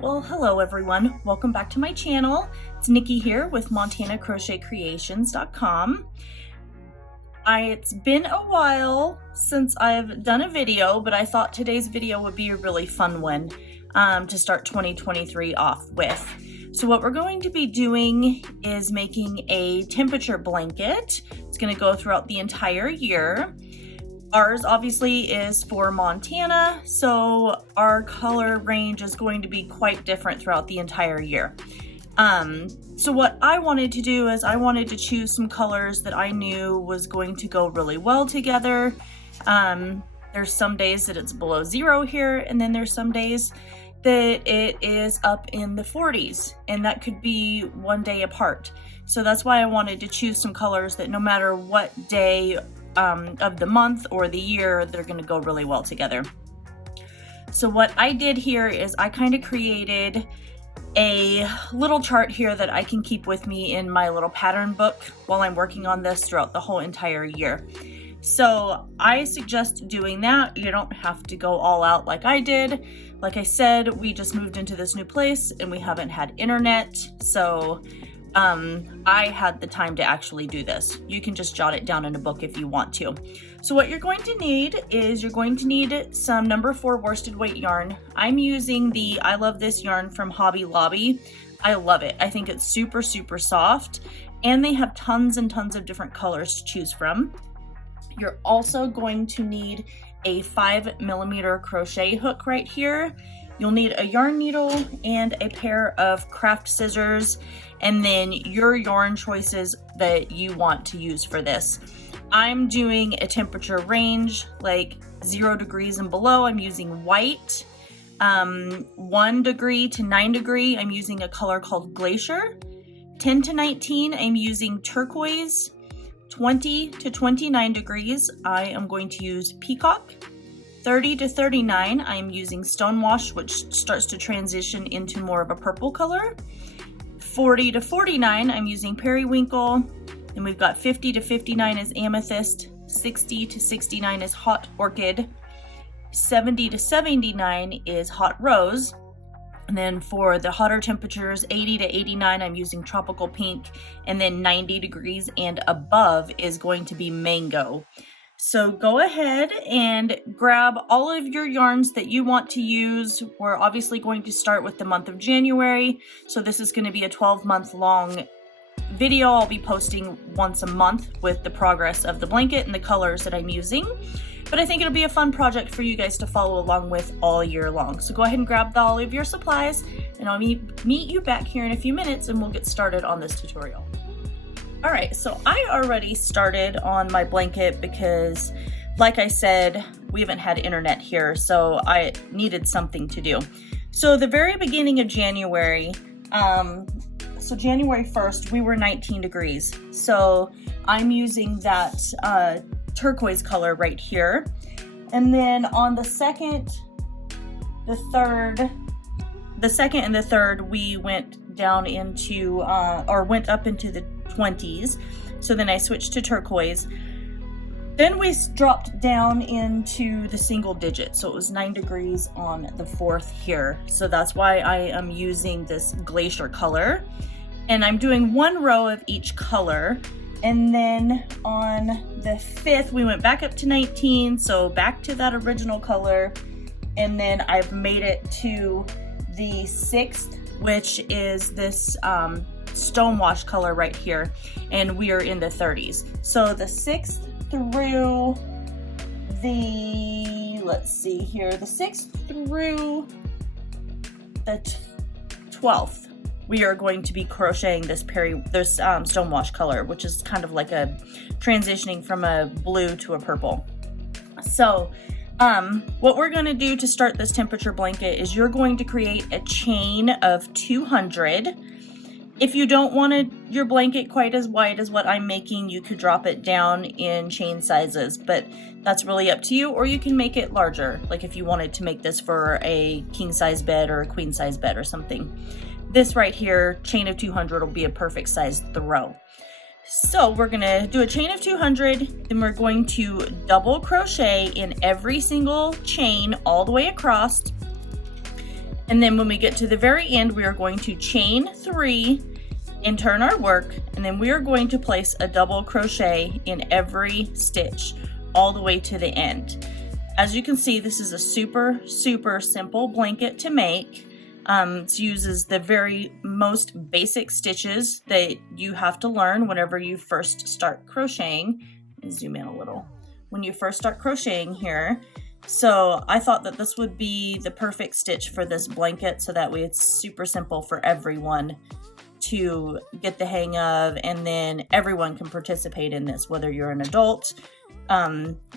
Well, hello everyone. Welcome back to my channel. It's Nikki here with MontanaCrochetCreations.com. It's been a while since I've done a video, but I thought today's video would be a really fun one to start 2023 off with. So what we're going to be doing is making a temperature blanket. It's going to go throughout the entire year. Ours obviously is for Montana, so our color range is going to be quite different throughout the entire year. So what I wanted to do is I wanted to choose some colors that I knew was going to go really well together. There's some days that it's below 0 here, and then there's some days that it is up in the 40s, and that could be one day apart. So that's why I wanted to choose some colors that no matter what day of the month or the year, they're going to go really well together. So what I did here is I kind of created a little chart here that I can keep with me in my little pattern book while I'm working on this throughout the whole entire year. So I suggest doing that. You don't have to go all out like I did. Like I said, we just moved into this new place and we haven't had internet, so I had the time to actually do this. You can just jot it down in a book if you want to. So what you're going to need is you're going to need some number 4 worsted weight yarn. I'm using the I Love This yarn from Hobby Lobby. I love it. I think it's super, super soft, and they have tons and tons of different colors to choose from. You're also going to need a 5mm crochet hook right here. You'll need a yarn needle and a pair of craft scissors, and then your yarn choices that you want to use for this. I'm doing a temperature range like 0 degrees and below. I'm using white. 1 degree to 9 degree, I'm using a color called Glacier. 10 to 19, I'm using turquoise. 20 to 29 degrees, I am going to use Peacock. 30 to 39, I'm using Stonewash, which starts to transition into more of a purple color. 40 to 49, I'm using Periwinkle. Then we've got 50 to 59 is Amethyst. 60 to 69 is Hot Orchid. 70 to 79 is Hot Rose. And then for the hotter temperatures, 80 to 89, I'm using Tropical Pink. And then 90 degrees and above is going to be Mango. So go ahead and grab all of your yarns that you want to use. We're obviously going to start with the month of January. So this is going to be a 12-month long video. I'll be posting once a month with the progress of the blanket and the colors that I'm using. But I think it'll be a fun project for you guys to follow along with all year long. So go ahead and grab all of your supplies, and I'll meet you back here in a few minutes and we'll get started on this tutorial. All right, so I already started on my blanket because, like I said, we haven't had internet here, so I needed something to do. So the very beginning of January, so January 1st, we were 19 degrees. So I'm using that turquoise color right here. And then on the 2nd, the 3rd, and the 3rd, we went down into, or went up into the 20s. So then I switched to turquoise. Then we dropped down into the single digits. So it was 9 degrees on the 4th here. So that's why I am using this Glacier color. And I'm doing 1 row of each color. And then on the 5th, we went back up to 19. So back to that original color. And then I've made it to the 6th, which is this Stonewash color right here, and we are in the 30s. So the 6th through the, let's see here, the 6th through the 12th, we are going to be crocheting this Stonewash color, which is kind of like a transitioning from a blue to a purple. So what we're going to do to start this temperature blanket is you're going to create a chain of 200. If you don't want your blanket quite as wide as what I'm making, you could drop it down in chain sizes, but that's really up to you, or you can make it larger, like if you wanted to make this for a king size bed or a queen size bed or something. This right here, chain of 200, will be a perfect size throw. So we're gonna do a chain of 200, then we're going to double crochet in every single chain all the way across. And then when we get to the very end, we are going to chain 3 and turn our work, and then we are going to place a double crochet in every stitch all the way to the end. As you can see, this is a super simple blanket to make. It uses the very most basic stitches that you have to learn whenever you first start crocheting. Let me zoom in a little. When you first start crocheting here. So I thought that this would be the perfect stitch for this blanket, so that way it's super simple for everyone to get the hang of, and then everyone can participate in this, whether you're an adult,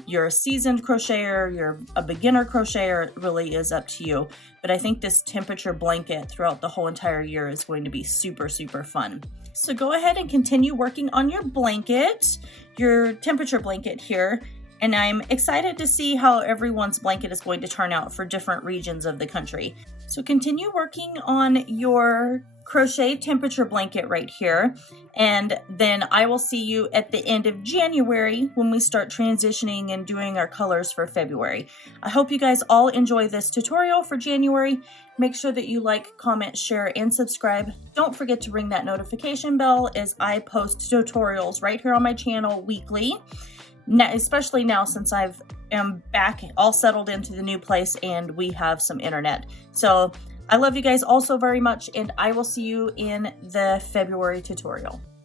you're a seasoned crocheter, you're a beginner crocheter, it really is up to you. But I think this temperature blanket throughout the whole entire year is going to be super fun. So go ahead and continue working on your blanket, your temperature blanket here. And I'm excited to see how everyone's blanket is going to turn out for different regions of the country. So continue working on your crochet temperature blanket right here. And then I will see you at the end of January when we start transitioning and doing our colors for February. I hope you guys all enjoy this tutorial for January. Make sure that you like, comment, share, and subscribe. Don't forget to ring that notification bell as I post tutorials right here on my channel weekly. Now, especially now since I am back all settled into the new place and we have some internet. So I love you guys all so very much, and I will see you in the February tutorial.